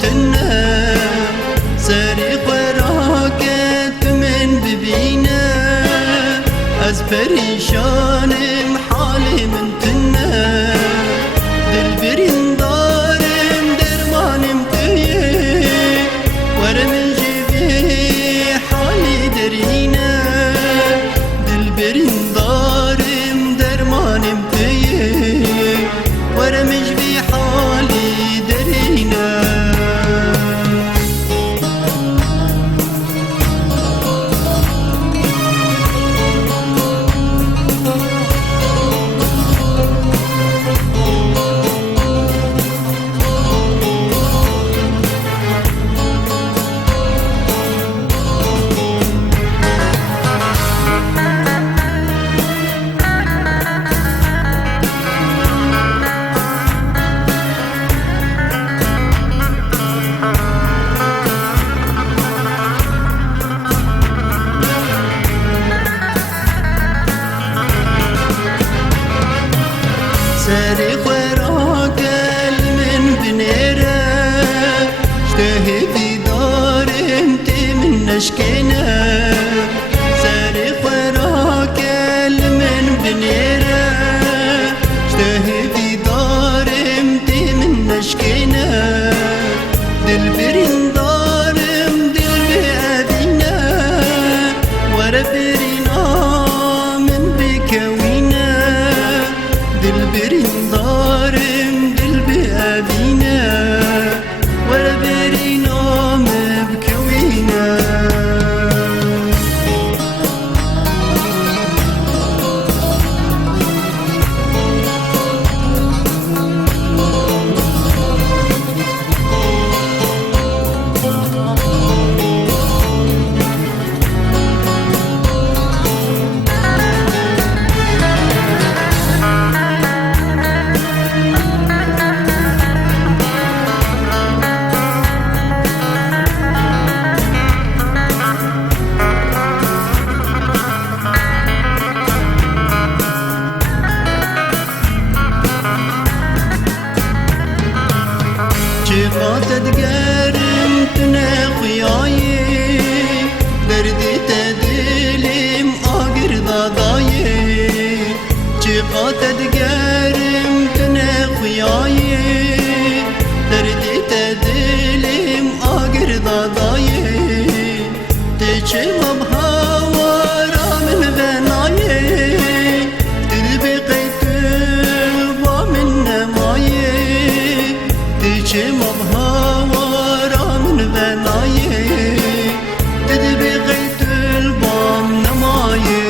تنه سری خراکت من ببینه از پریشانم حالی من تنه دل برین دارم درمانم تیه ورم جبی حالی درینه دل برین دارم درمانم تیه ورم جبی حالی درینه سری خراک من بنیره اشتهی بیدارم تی من نشکنه سری خراک من بنیره اشتهی بیدارم تی من نشکنه دل برین دارم دل بیادینه ور برینا من بکوینه دل برین دارم دل بیابینه ور برینام بکوینه چقدر دگرم تنه خویایی دردی تدلیم آگر دادایی چقدر دگرم تنه خویایی دردی تدلیم آگر دادایی تیچه مبهوارا من بنایی دل بقیتل با من نمایی تیچه مبهوارا من بنایی دل بقیتل با من نمایی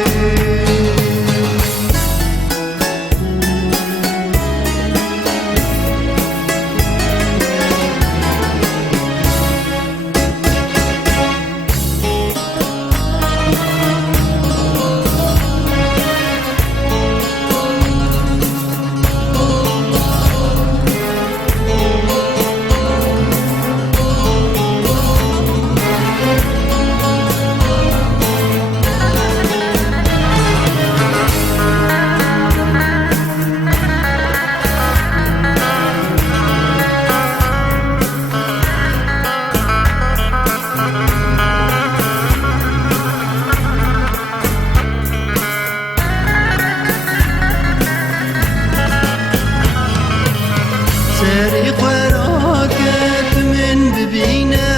سری خراکت من ببینه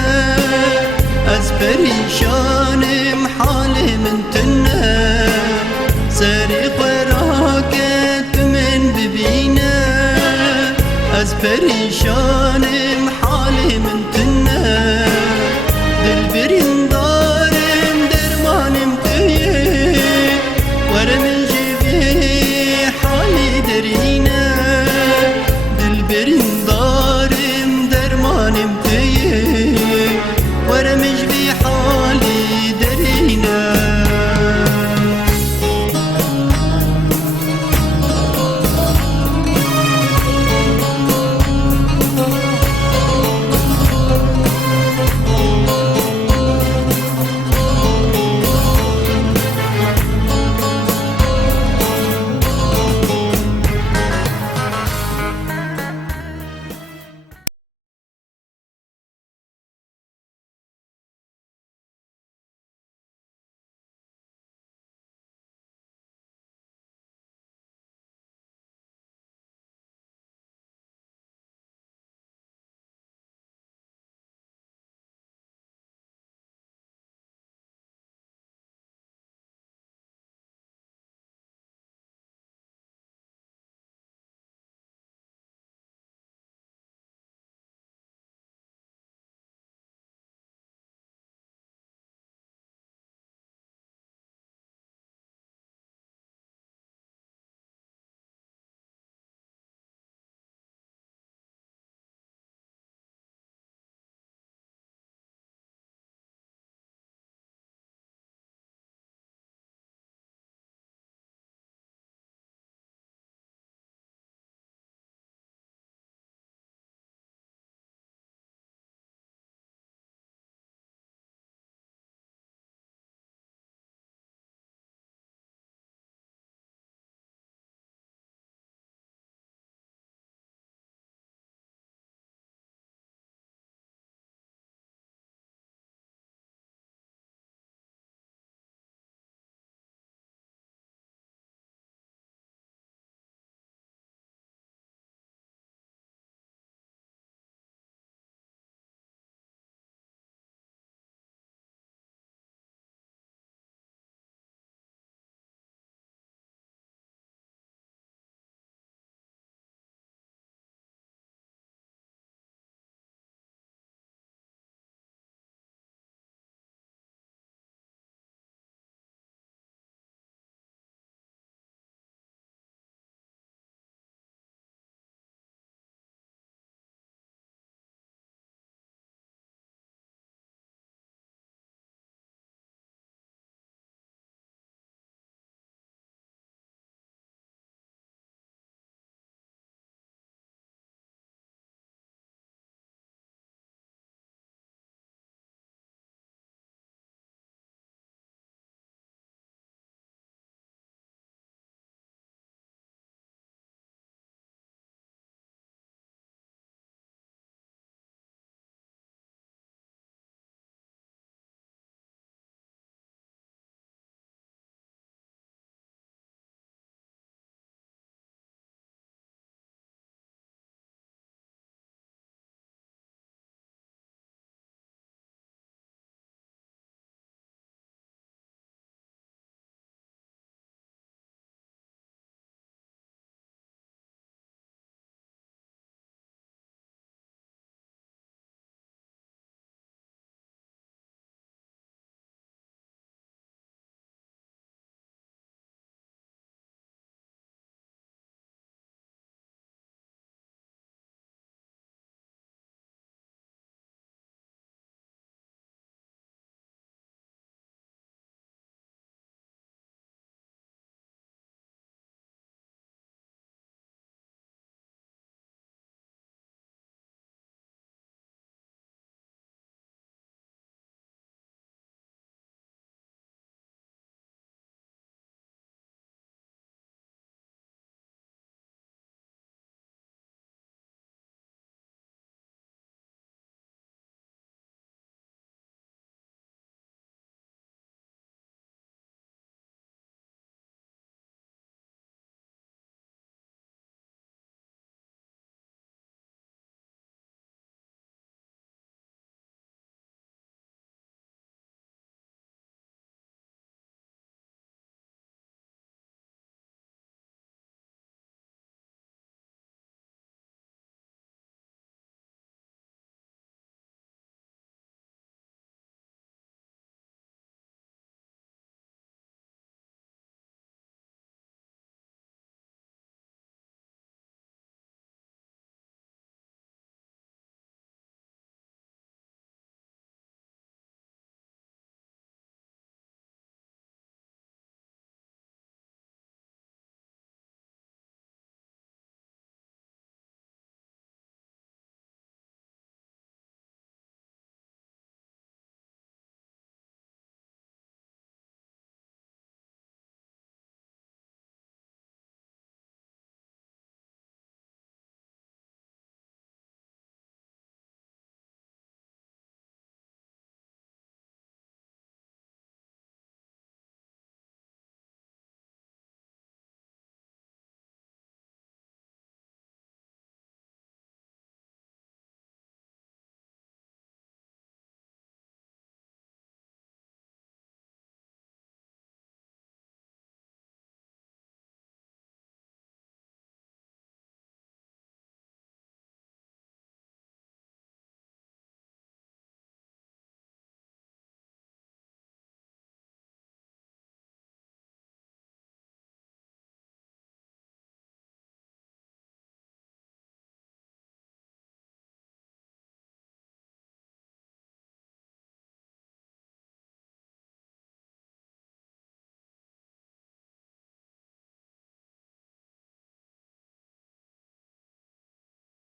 از پریشانم حالی من تنه سری خراکت من ببینه از پریشانم حالی من تنه دل برین دارم درمانم تیه ورم جبی حالی درینه دل برین دارم درمانم تیه